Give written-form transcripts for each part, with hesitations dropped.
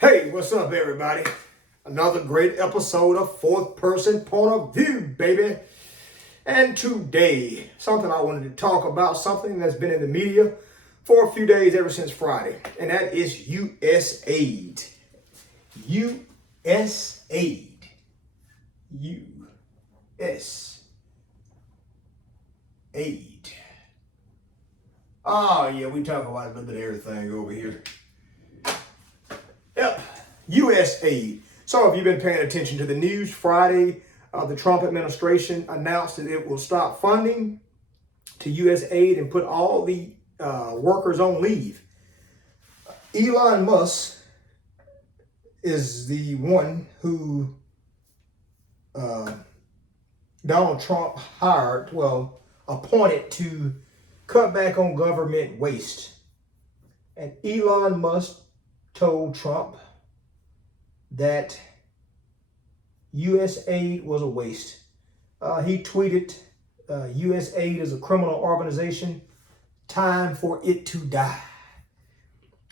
Hey, what's up, everybody? Another great episode of Fourth Person Point of View, baby. And today, something I wanted to talk about, something that's been in the media for a few days ever since Friday, and that is USAID. USAID. USAID. Oh, yeah, we talk about a little bit of everything over here. Yep, USAID. So if you've been paying attention to the news, Friday, the Trump administration announced that it will stop funding to USAID and put all the workers on leave. Elon Musk is the one who Donald Trump appointed to cut back on government waste. And Elon Musk told Trump that USAID was a waste. He tweeted, USAID is a criminal organization, time for it to die.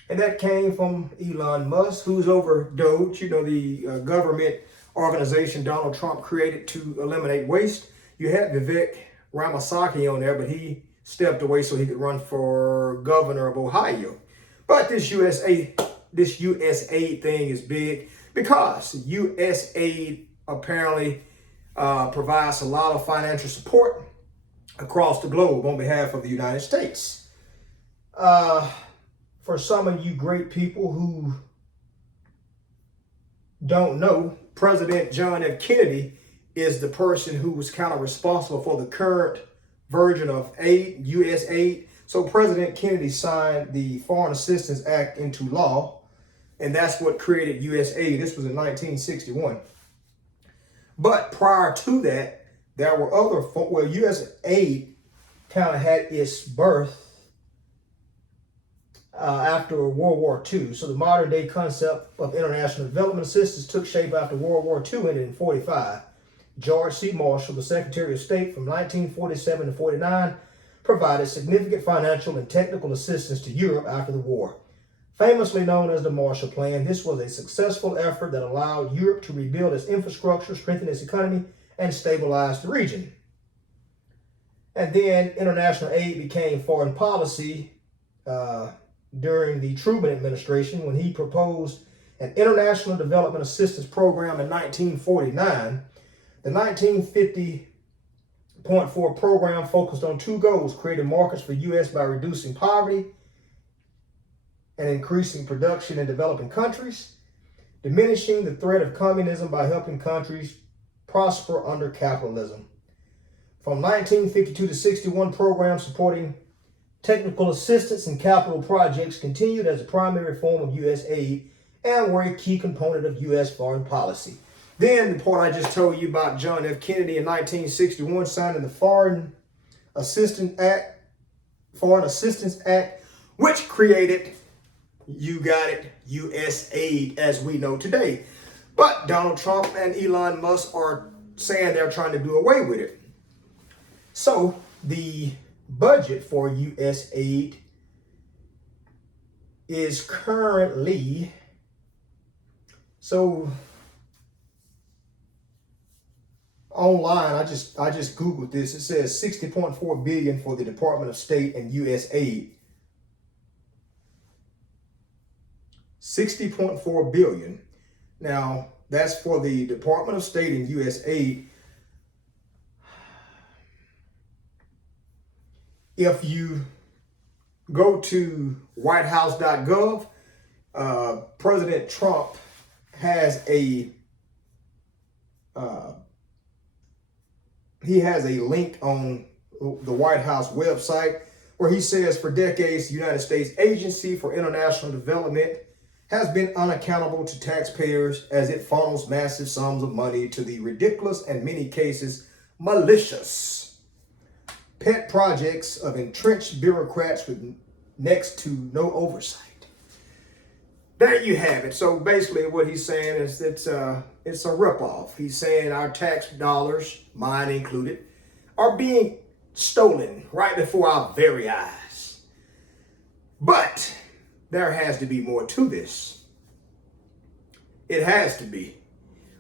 And that came from Elon Musk, who's over DOGE, the government organization Donald Trump created to eliminate waste. You had Vivek Ramaswamy on there, but he stepped away so he could run for governor of Ohio. But this USAID thing is big because USAID apparently provides a lot of financial support across the globe on behalf of the United States. For some of you great people who don't know, President John F. Kennedy is the person who was kind of responsible for the current version of USAID. So President Kennedy signed the Foreign Assistance Act into law, and that's what created USAID. This was in 1961. But prior to that, there were other, USAID kind of had its birth after World War II. So the modern day concept of international development assistance took shape after World War II ended in 1945. George C. Marshall, the Secretary of State from 1947 to 1949, provided significant financial and technical assistance to Europe after the war. Famously known as the Marshall Plan, this was a successful effort that allowed Europe to rebuild its infrastructure, strengthen its economy, and stabilize the region. And then international aid became foreign policy during the Truman administration when he proposed an international development assistance program in 1949. The 1950.4 program focused on two goals: creating markets for U.S. by reducing poverty and increasing production in developing countries, diminishing the threat of communism by helping countries prosper under capitalism. From 1952 to 61, programs supporting technical assistance and capital projects continued as a primary form of U.S. aid and were a key component of U.S. foreign policy. Then the part I just told you about John F. Kennedy in 1961 signing the Foreign Assistance Act, which created, you got it, USAID as we know today. But Donald Trump and Elon Musk are saying they're trying to do away with it. So the budget for USAID is currently, online, I just Googled this. It says $60.4 billion for the Department of State and USAID. $60.4 billion. Now, that's for the Department of State and USAID. If you go to whitehouse.gov, President Trump has a link on the White House website where he says, for decades, the United States Agency for International Development has been unaccountable to taxpayers as it funnels massive sums of money to the ridiculous and, in many cases, malicious pet projects of entrenched bureaucrats with next to no oversight. There you have it. So basically what he's saying is it's a ripoff. He's saying our tax dollars, mine included, are being stolen right before our very eyes. But there has to be more to this. It has to be.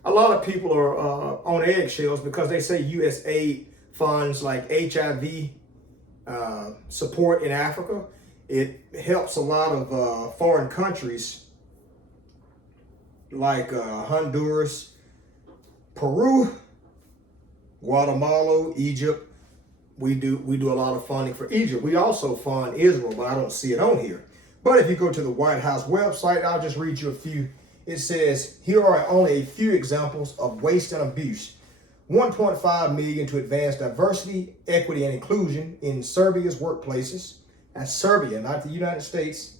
A lot of people are on eggshells because they say USAID funds like HIV support in Africa. It helps a lot of foreign countries like Honduras, Peru, Guatemala, Egypt. We do a lot of funding for Egypt. We also fund Israel, but I don't see it on here. But if you go to the White House website, I'll just read you a few. It says, here are only a few examples of waste and abuse. 1.5 million to advance diversity, equity, and inclusion in Serbia's workplaces. That's Serbia, not the United States.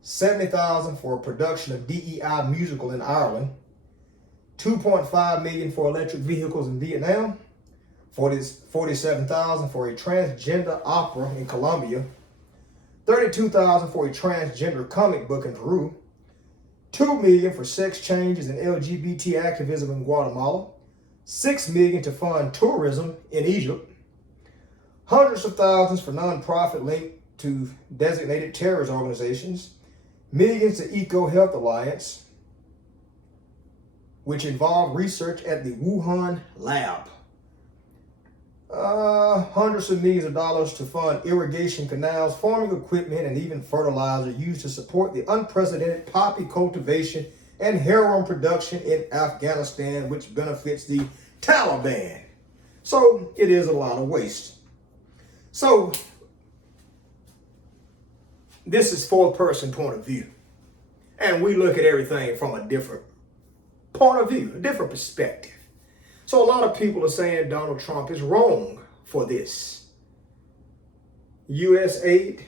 70,000 for production of DEI musical in Ireland. 2.5 million for electric vehicles in Vietnam. 47,000 for a transgender opera in Colombia. 32,000 for a transgender comic book in Peru. 2 million for sex changes and LGBT activism in Guatemala. 6 million to fund tourism in Egypt. Hundreds of thousands for nonprofit linked to designated terrorist organizations. Millions to Eco Health Alliance, which involved research at the Wuhan lab. Hundreds of millions of dollars to fund irrigation canals, farming equipment, and even fertilizer used to support the unprecedented poppy cultivation and heroin production in Afghanistan, which benefits the Taliban. So it is a lot of waste. So this is fourth-person point of view. And we look at everything from a different point of view, a different perspective. So a lot of people are saying Donald Trump is wrong for this. USAID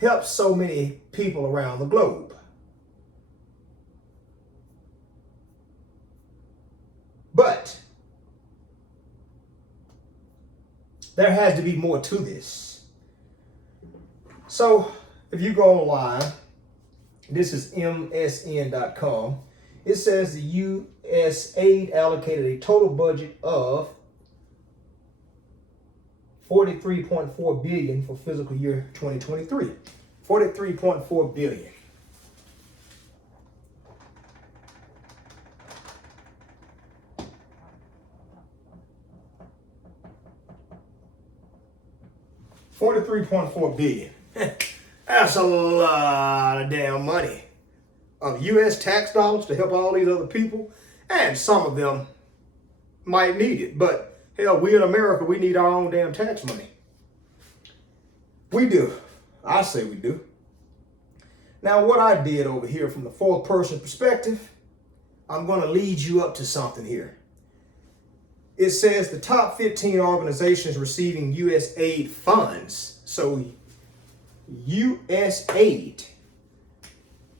helps so many people around the globe. But there has to be more to this. So if you go online, this is msn.com. It says the USAID allocated a total budget of $43.4 billion for fiscal year 2023. $43.4 billion. $43.4 billion. That's a lot of damn money of U.S. tax dollars to help all these other people, and some of them might need it. But hell, we in America, we need our own damn tax money. We do. I say we do. Now, what I did over here from the fourth person perspective, I'm going to lead you up to something here. It says the top 15 organizations receiving USAID funds. So USAID,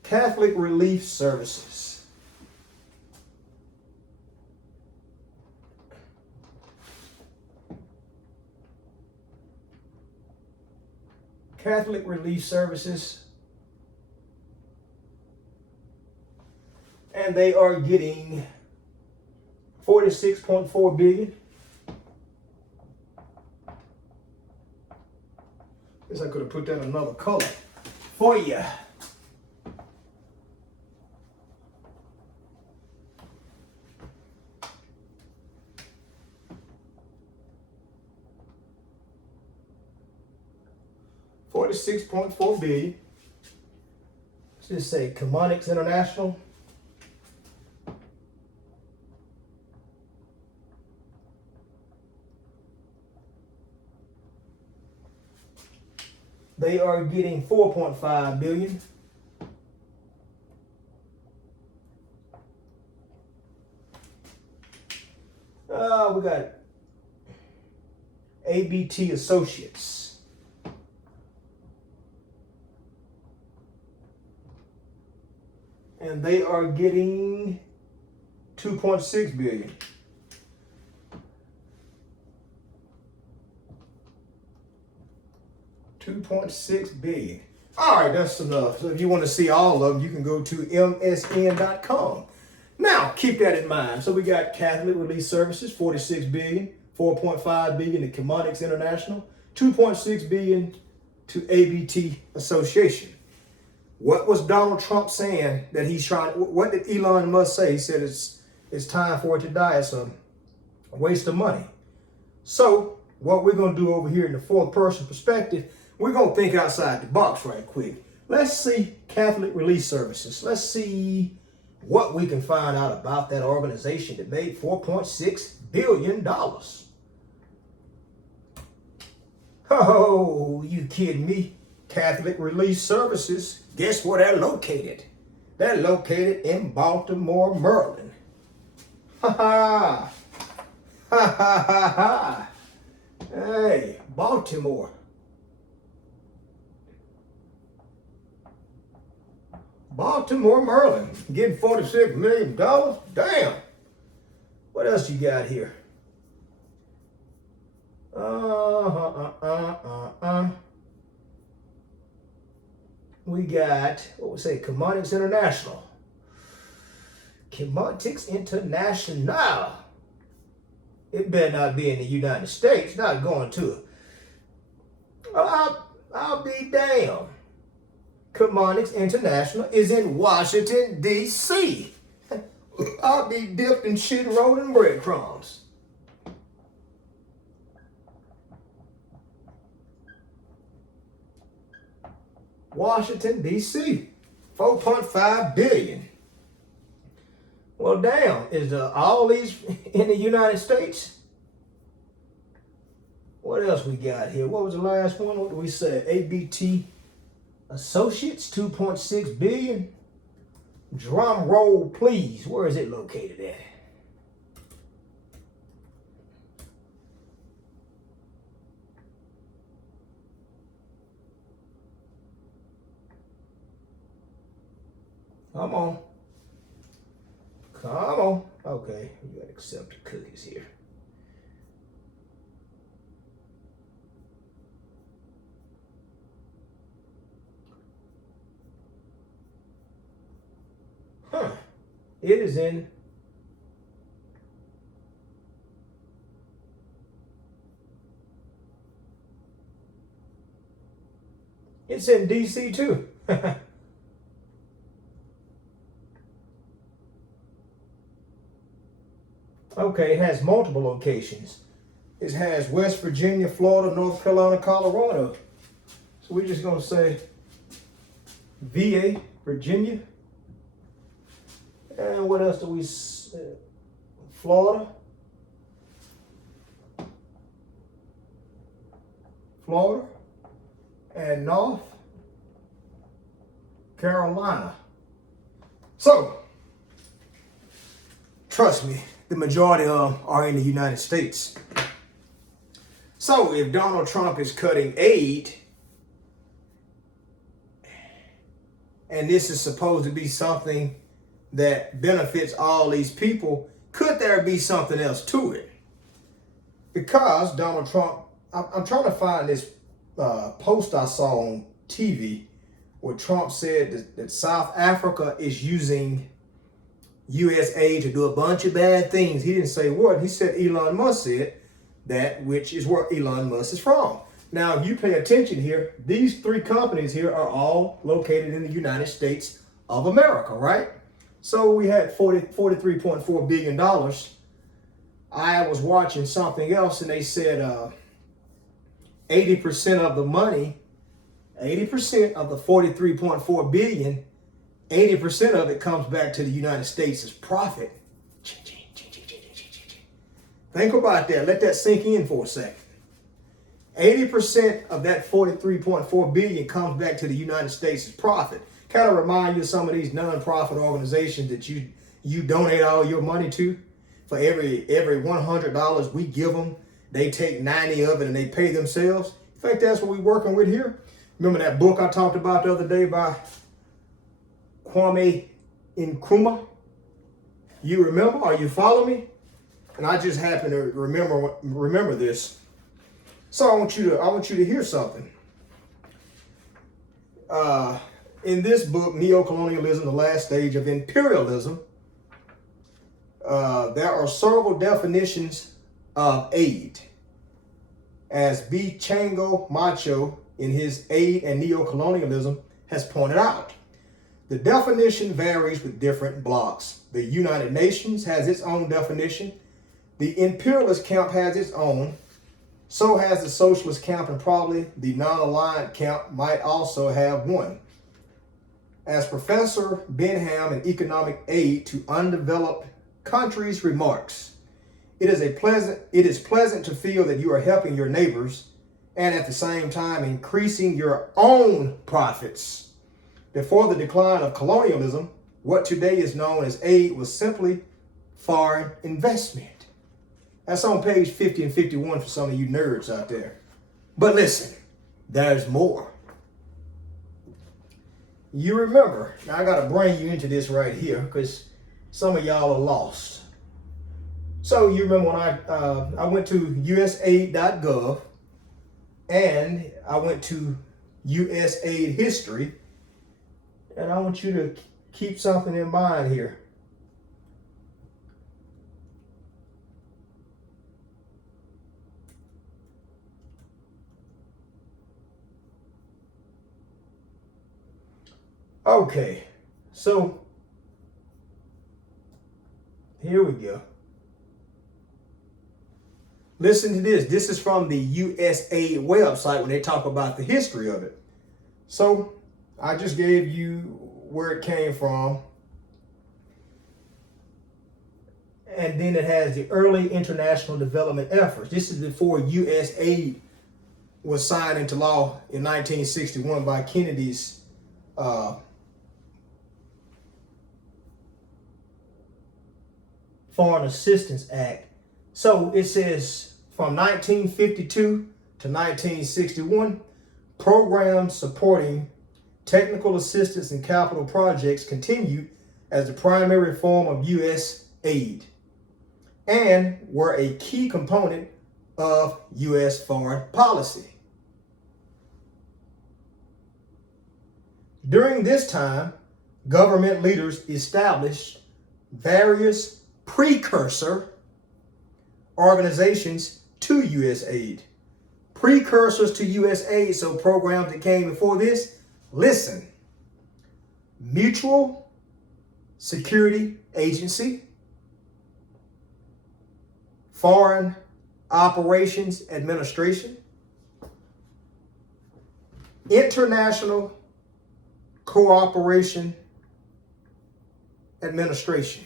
Catholic Relief Services. Catholic Relief Services. And they are getting $46.4 billion. Guess I could have put that in another color for you. $46.4 billion. Let's just say Commonics International. They are getting $4.5 billion. We got ABT Associates. And they are getting $2.6 billion. $2.6 billion. All right, that's enough. So if you want to see all of them, you can go to msn.com. Now, keep that in mind. So we got Catholic Relief Services, $46 billion, $4.5 billion to Commonics International, $2.6 billion to ABT Association. What was Donald Trump saying that he's trying? What did Elon Musk say? He said it's time for it to die. It's a waste of money. So what we're going to do over here in the fourth person perspective, we're going to think outside the box right quick. Let's see Catholic Relief Services. Let's see what we can find out about that organization that made $4.6 billion. Oh, you kidding me? Catholic Relief Services, guess where they're located? They're located in Baltimore, Maryland. Ha ha! Ha ha ha ha! Hey, Baltimore. Baltimore, Maryland, getting $46 million? Damn! What else you got here? We got, what we say, Chemonics International. Chemonics International. It better not be in the United States, not going to it. I'll be damned. Chemonics International is in Washington, D.C. I'll be dipped in shit rolled in breadcrumbs. Washington, D.C. 4.5 billion. Well, damn, is all these in the United States? What else we got here? What was the last one? What did we say? ABT Associates, 2.6 billion. Drum roll, please. Where is it located at? Come on. Come on. Okay, you gotta accept the cookies here. Huh. It is in DC too. Okay, it has multiple locations. It has West Virginia, Florida, North Carolina, Colorado. So we're just gonna say VA, Virginia. And what else do we say? Florida. And North Carolina. So, trust me, the majority of them are in the United States. So if Donald Trump is cutting aid, and this is supposed to be something that benefits all these people, could there be something else to it? Because Donald Trump, I'm trying to find this post I saw on TV where Trump said that South Africa is using USAID to do a bunch of bad things. He didn't say what. He said Elon Musk said that, which is where Elon Musk is from. Now, if you pay attention here, these three companies here are all located in the United States of America, right? So we had $43.4 billion. I was watching something else and they said 80% of the money, 80% of the $43.4 billion, 80% of it comes back to the United States as profit. Think about that. Let that sink in for a second. 80% of that $43.4 billion comes back to the United States as profit. Kind of remind you of some of these non-profit organizations that you donate all your money to. For every $100 we give them, they take 90 of it and they pay themselves. You think that's what we're working with here? Remember that book I talked about the other day by Nkrumah? You remember? Are you following me? And I just happen to remember this. So I want you to hear something. In this book, Neocolonialism, the Last Stage of Imperialism, there are several definitions of aid. As B. Chango Macho in his Aid and Neocolonialism has pointed out. The definition varies with different blocs. The United Nations has its own definition. The imperialist camp has its own. So has the socialist camp, and probably the non-aligned camp might also have one. As Professor Benham in Economic Aid to Undeveloped Countries remarks, it is pleasant to feel that you are helping your neighbors and at the same time increasing your own profits. Before the decline of colonialism, what today is known as aid was simply foreign investment. That's on page 50 and 51 for some of you nerds out there. But listen, there's more. You remember, now I got to bring you into this right here because some of y'all are lost. So you remember when I went to USAID.gov and I went to USAID history, and I want you to keep something in mind here. Okay, so here we go. Listen to this. This is from the USAID website when they talk about the history of it. So I just gave you where it came from. And then it has the early international development efforts. This is before USAID was signed into law in 1961 by Kennedy's Foreign Assistance Act. So it says from 1952 to 1961, programs supporting technical assistance and capital projects continued as the primary form of U.S. aid and were a key component of U.S. foreign policy. During this time, government leaders established various precursor organizations to USAID. Precursors to USAID, so programs that came before this, listen. Mutual Security Agency, Foreign Operations Administration, International Cooperation Administration.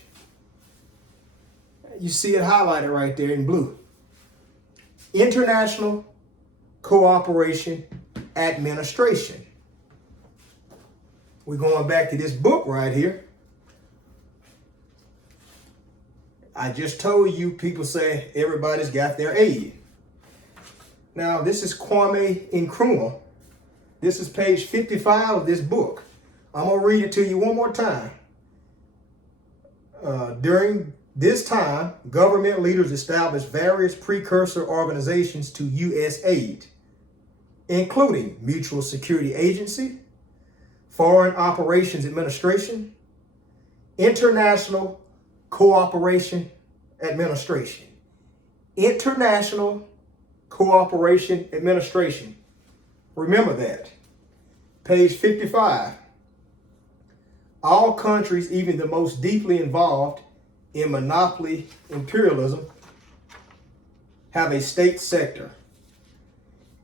You see it highlighted right there in blue. International Cooperation Administration. We're going back to this book right here. I just told you people say everybody's got their aid. Now, this is Kwame Nkrumah. This is page 55 of this book. I'm going to read it to you one more time. During this time, government leaders established various precursor organizations to USAID, including Mutual Security Agency, Foreign Operations Administration, International Cooperation Administration. International Cooperation Administration. Remember that. Page 55. All countries, even the most deeply involved in monopoly imperialism, have a state sector.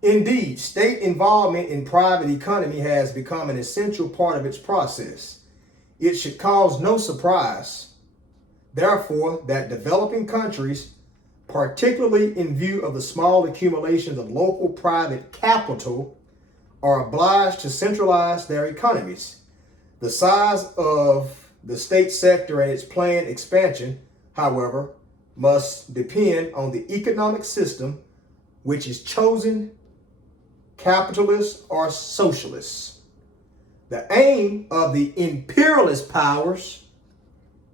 Indeed, state involvement in private economy has become an essential part of its process. It should cause no surprise, therefore, that developing countries, particularly in view of the small accumulations of local private capital, are obliged to centralize their economies. The size of the state sector and its planned expansion, however, must depend on the economic system which is chosen, capitalist or socialist. The aim of the imperialist powers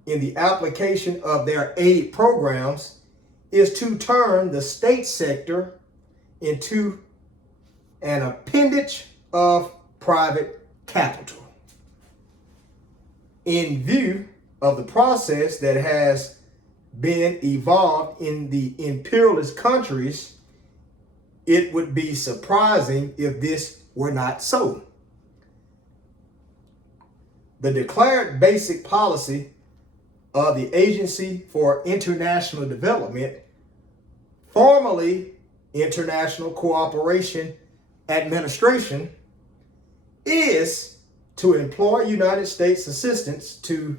in the application of their aid programs is to turn the state sector into an appendage of private capital. In view of the process that has been evolved in the imperialist countries, it would be surprising if this were not so. The declared basic policy of the Agency for International Development, formerly International Cooperation Administration, is to employ United States assistance to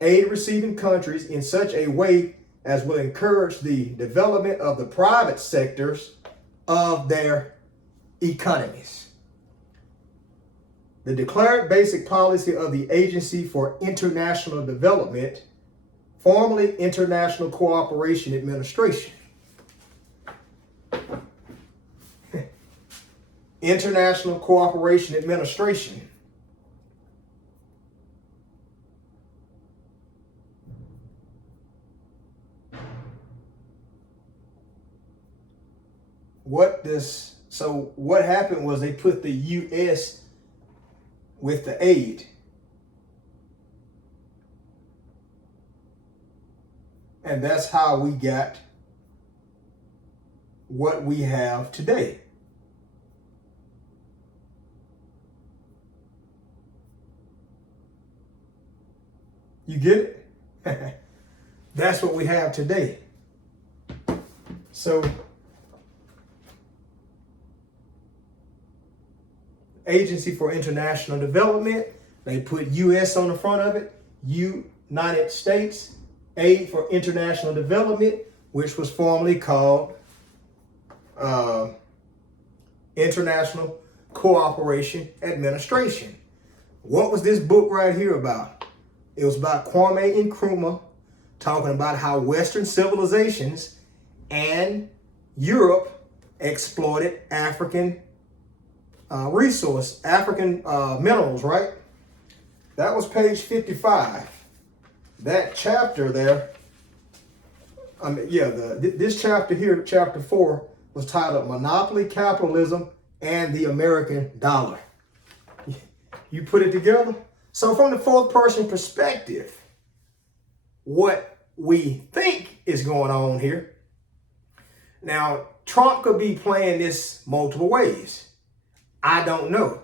aid receiving countries in such a way as will encourage the development of the private sectors of their economies. The declared basic policy of the Agency for International Development, formerly International Cooperation Administration. International Cooperation Administration. What happened was they put the U.S. with the aid. And that's how we got what we have today. You get it? That's what we have today. So, Agency for International Development, they put U.S. on the front of it, United States, Aid for International Development, which was formerly called International Cooperation Administration. What was this book right here about? It was about Kwame Nkrumah talking about how Western civilizations and Europe exploited African minerals, right? That was page 55. That chapter there, this chapter here, chapter 4, was titled Monopoly, Capitalism, and the American Dollar. You put it together? So from the fourth person perspective, what we think is going on here. Now, Trump could be playing this multiple ways. I don't know.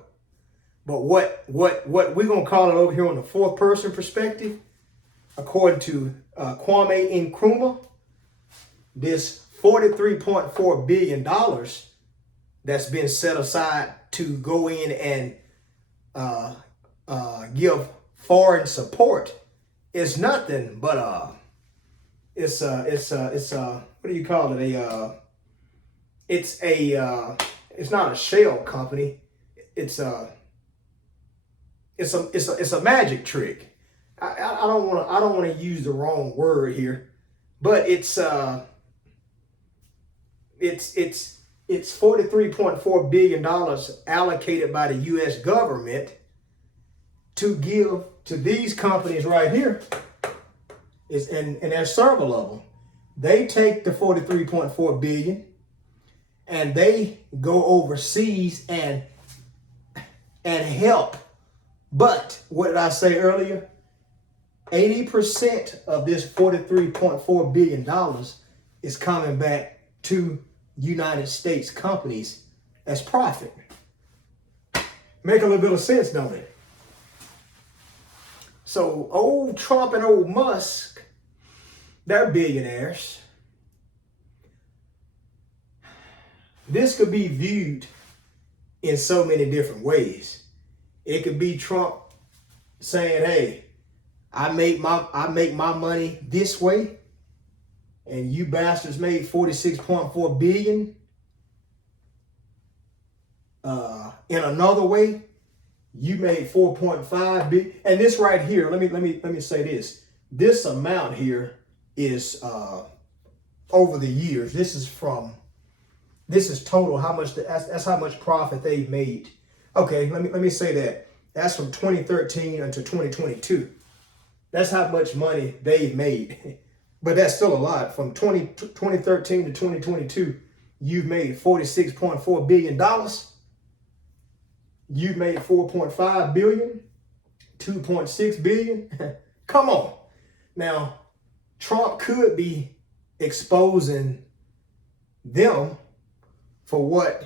But what we're going to call it over here on the fourth person perspective, according to Kwame Nkrumah, this $43.4 billion that's been set aside to go in and give foreign support is nothing but it's what do you call it? It's not a shell company. It's a magic trick. I don't want to use the wrong word here, but it's $43.4 billion allocated by the U.S. government to give to these companies right here. And there's several of them. They take the $43.4 billion and they go overseas and help. But what did I say earlier? 80% of this $43.4 billion is coming back to United States companies as profit. Make a little bit of sense, don't it? So old Trump and old Musk, they're billionaires. This could be viewed in so many different ways. It could be Trump saying, hey, I make my money this way, and you bastards made $46.4 billion in another way. You made $4.5 billion. And this right here, let me say this. This amount here is over the years. This is total how much that's how much profit they've made. Okay, let me say that. That's from 2013 until 2022. That's how much money they've made. But that's still a lot. From 2013 to 2022, you've made $46.4 billion. You've made $4.5 billion, $2.6 billion. Come on. Now, Trump could be exposing them for what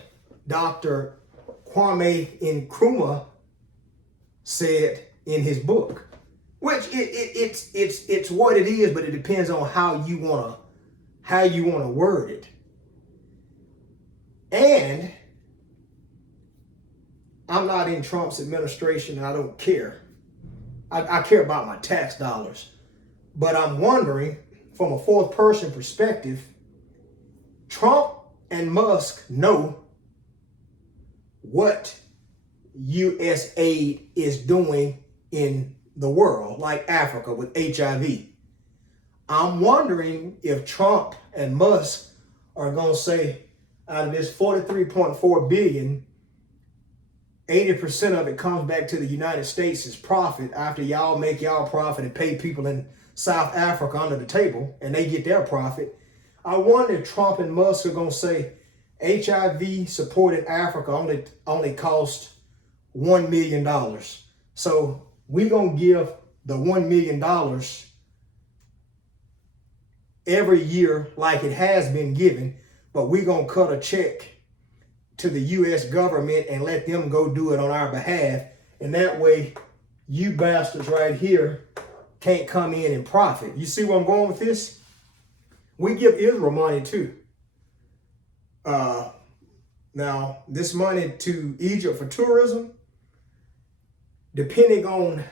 Dr. Kwame Nkrumah said in his book, which it's what it is, but it depends on how you wanna word it. And I'm not in Trump's administration. I don't care. I care about my tax dollars. But I'm wondering, from a fourth person perspective, Trump and Musk know what USAID is doing in the world, like Africa with HIV. I'm wondering if Trump and Musk are going to say, out of this 43.4 billion, 80% of it comes back to the United States as profit after y'all make y'all profit and pay people in South Africa under the table and they get their profit. I wonder if Trump and Musk are going to say HIV support in Africa only cost $1 million. So we're going to give the $1 million every year like it has been given, but we're going to cut a check to the U.S. government and let them go do it on our behalf. And that way, you bastards right here can't come in and profit. You see where I'm going with this? We give Israel money too. Now, this money to Egypt for tourism, depending on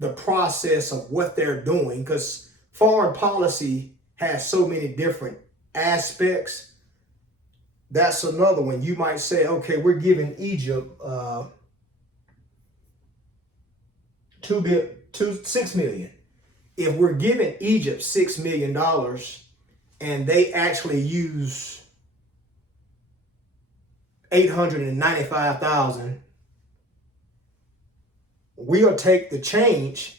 the process of what they're doing, because foreign policy has so many different aspects. That's another one. You might say, okay, we're giving Egypt $6 million. If we're giving Egypt $6 million and they actually use $895,000, we'll take the change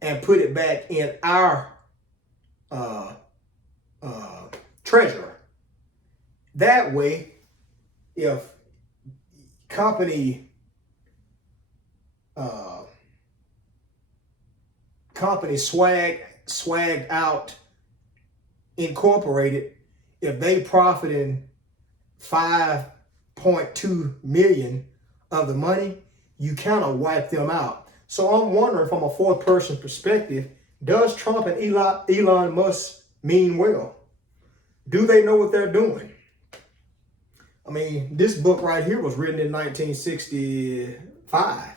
and put it back in our treasurer. That way, if company swagged out Incorporated, if they profiting 5.2 million of the money, you kind of wipe them out. So I'm wondering, from a fourth person perspective, does Trump and Elon Musk mean well? Do they know what they're doing? I mean, this book right here was written in 1965.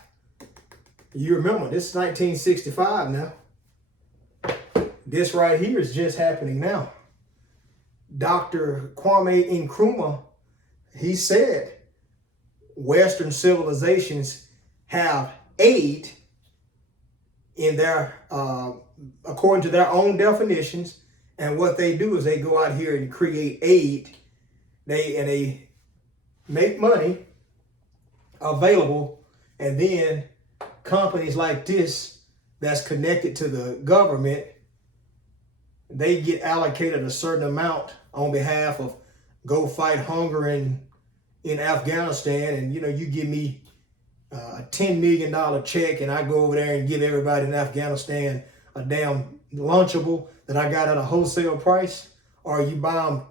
You remember, this is 1965 now. This right here is just happening now. Dr. Kwame Nkrumah, he said Western civilizations have aid in their, according to their own definitions, and what they do is they go out here and create aid. They make money available, and then companies like this that's connected to the government, they get allocated a certain amount on behalf of go fight hunger in Afghanistan. And you give me a $10 million check and I go over there and give everybody in Afghanistan a damn Lunchable that I got at a wholesale price, or you buy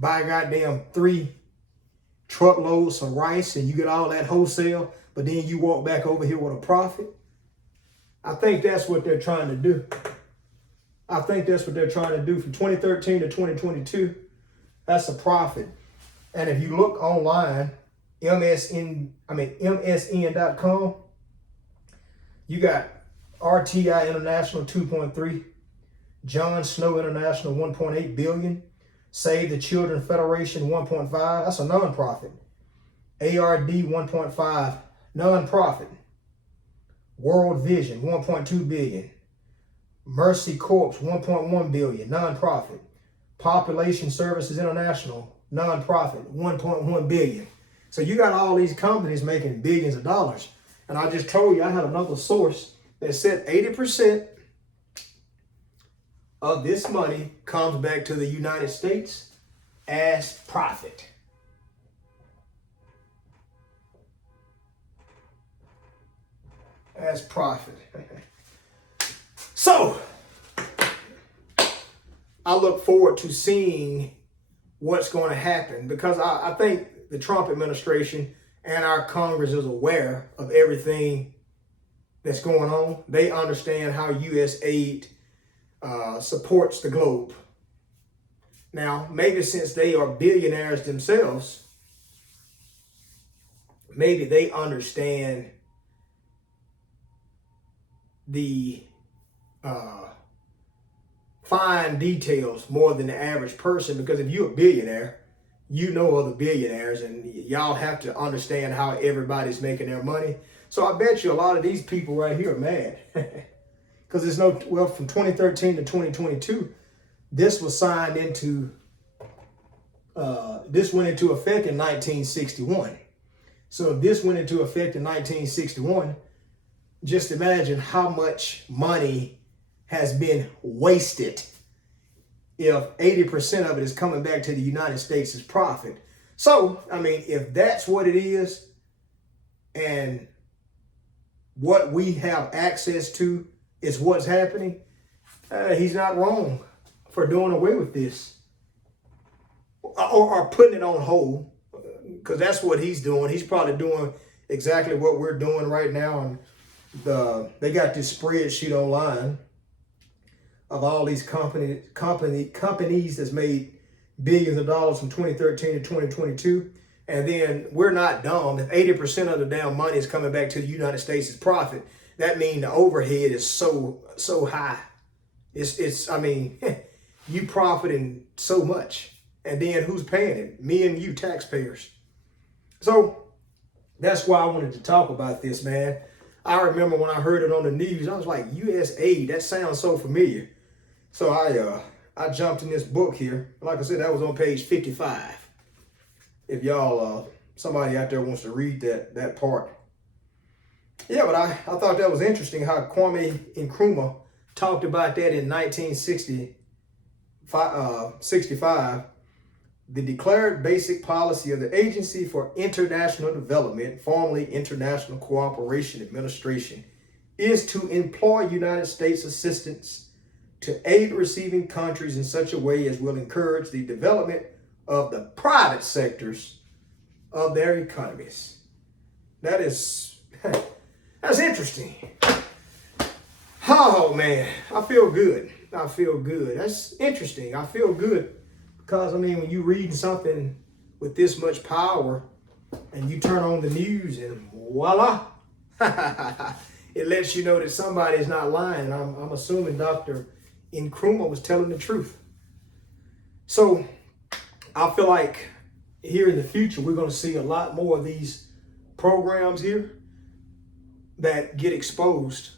goddamn 3 truckloads of rice and you get all that wholesale, but then you walk back over here with a profit. I think that's what they're trying to do. I think that's what they're trying to do from 2013 to 2022. That's a profit. And if you look online, MSN.com, you got RTI International 2.3, John Snow International 1.8 billion, Save the Children Federation 1.5, that's a nonprofit. ARD 1.5, nonprofit. World Vision 1.2 billion. Mercy Corps 1.1 billion, nonprofit. Population Services International, nonprofit, 1.1 billion. So you got all these companies making billions of dollars. And I just told you I had another source that said 80% of this money comes back to the United States as profit. As profit. So, I look forward to seeing what's going to happen, because I think the Trump administration and our Congress is aware of everything that's going on. They understand how USAID supports the globe. Now, maybe since they are billionaires themselves, maybe they understand the fine details more than the average person, because if you're a billionaire, you know other billionaires, and y'all have to understand how everybody's making their money. So I bet you a lot of these people right here are mad. Because there's no, well, from 2013 to 2022, this was signed into, this went into effect in 1961. So if this went into effect in 1961, just imagine how much money has been wasted if 80% of it is coming back to the United States as profit. So, I mean, if that's what it is, and what we have access to is what's happening, he's not wrong for doing away with this, or putting it on hold, because that's what he's doing. He's probably doing exactly what we're doing right now. And they got this spreadsheet online of all these companies that's made billions of dollars from 2013 to 2022. And then we're not dumb. If 80% of the damn money is coming back to the United States as profit, that means the overhead is so high. It's I mean, you profiting so much. And then who's paying it? Me and you, taxpayers. So that's why I wanted to talk about this, man. I remember when I heard it on the news, I was like, USAID, that sounds so familiar. So I jumped in this book here. Like I said, that was on page 55. If y'all, somebody out there wants to read that part. Yeah, but I thought that was interesting how Kwame Nkrumah talked about that in 1965. The declared basic policy of the Agency for International Development, formerly International Cooperation Administration, is to employ United States assistance to aid receiving countries in such a way as will encourage the development of the private sectors of their economies. That's interesting. Oh man, I feel good. That's interesting. I feel good. Because, I mean, when you read something with this much power and you turn on the news and voila, it lets you know that somebody is not lying. I'm assuming Dr. Nkrumah was telling the truth. So I feel like here in the future, we're going to see a lot more of these programs here that get exposed.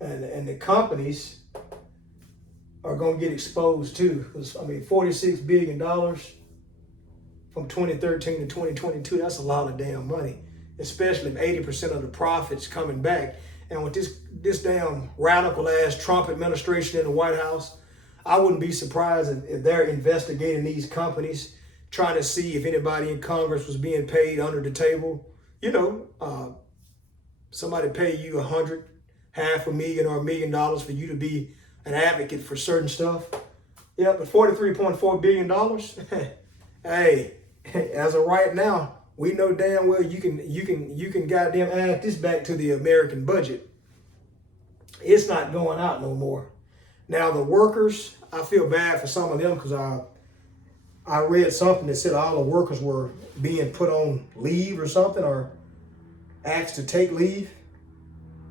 And the companies are going to get exposed too. Because, I mean, $46 billion from 2013 to 2022, that's a lot of damn money, especially if 80% of the profits coming back. And with this damn radical ass Trump administration in the White House, I wouldn't be surprised if they're investigating these companies, trying to see if anybody in Congress was being paid under the table. You know, somebody pay you $500,000 or $1 million for you to be an advocate for certain stuff. Yeah, but $43.4 billion. Hey, as of right now, we know damn well you can goddamn add this back to the American budget. It's not going out no more. Now the workers, I feel bad for some of them, because I read something that said all the workers were being put on leave or something, or asked to take leave.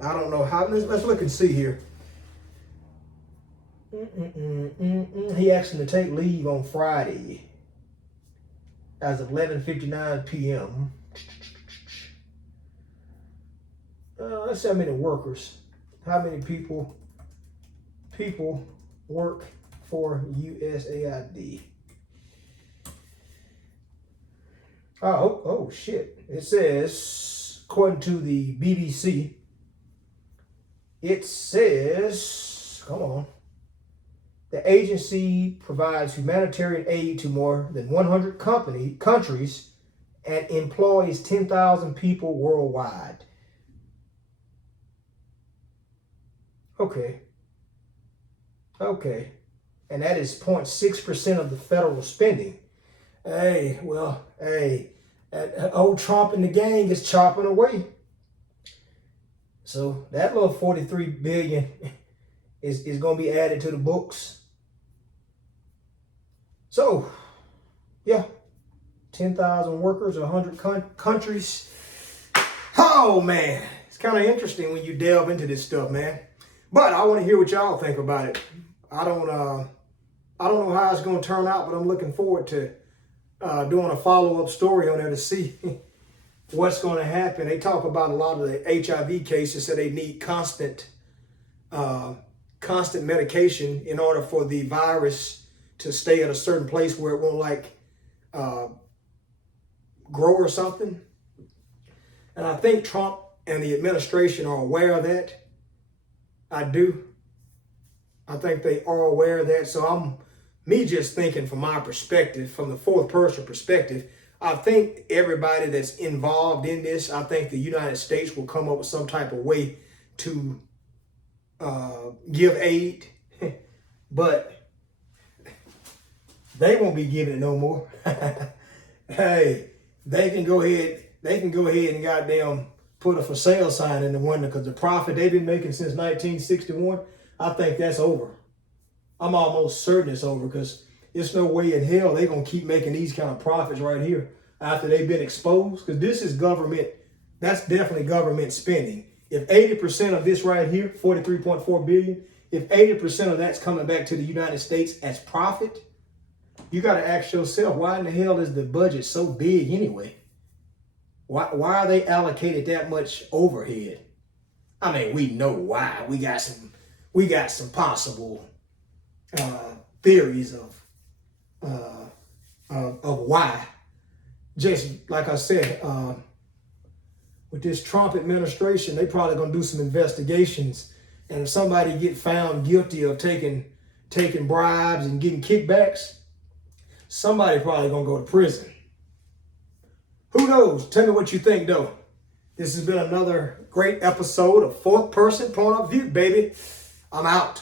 I don't know how. Let's look and see here. He asked him to take leave on Friday as of 11:59 p.m. Let's see how many workers, how many people work for USAID. Oh shit. It says, according to the BBC, it says, come on. The agency provides humanitarian aid to more than 100 countries and employs 10,000 people worldwide. Okay. And that is 0.6% of the federal spending. Hey, old Trump and the gang is chopping away. So that little 43 billion is going to be added to the books. So, yeah, 10,000 workers, 100 countries. Oh, man. It's kind of interesting when you delve into this stuff, man. But I want to hear what y'all think about it. I don't know how it's going to turn out, but I'm looking forward to doing a follow-up story on there to see what's going to happen. They talk about a lot of the HIV cases, so they need constant medication in order for the virus to stay at a certain place where it won't grow or something. And I think Trump and the administration are aware of that. I do. I think they are aware of that. So me just thinking from my perspective, from the fourth person perspective, I think everybody that's involved in this, I think the United States will come up with some type of way to give aid, but they won't be giving it no more. Hey, they can go ahead and goddamn put a for sale sign in the window, because the profit they've been making since 1961, I think that's over. I'm almost certain it's over, because there's no way in hell they're going to keep making these kind of profits right here after they've been exposed, because this is government. That's definitely government spending. If 80% of this right here, 43.4 billion, if 80% of that's coming back to the United States as profit, you got to ask yourself, why in the hell is the budget so big anyway? Why are they allocated that much overhead? I mean, we know why. We got some possible theories of why. Just like I said, with this Trump administration, they probably gonna do some investigations, and if somebody get found guilty of taking bribes and getting kickbacks, somebody probably gonna go to prison. Who knows? Tell me what you think, though. This has been another great episode of Fourth Person Point of View, baby. I'm out.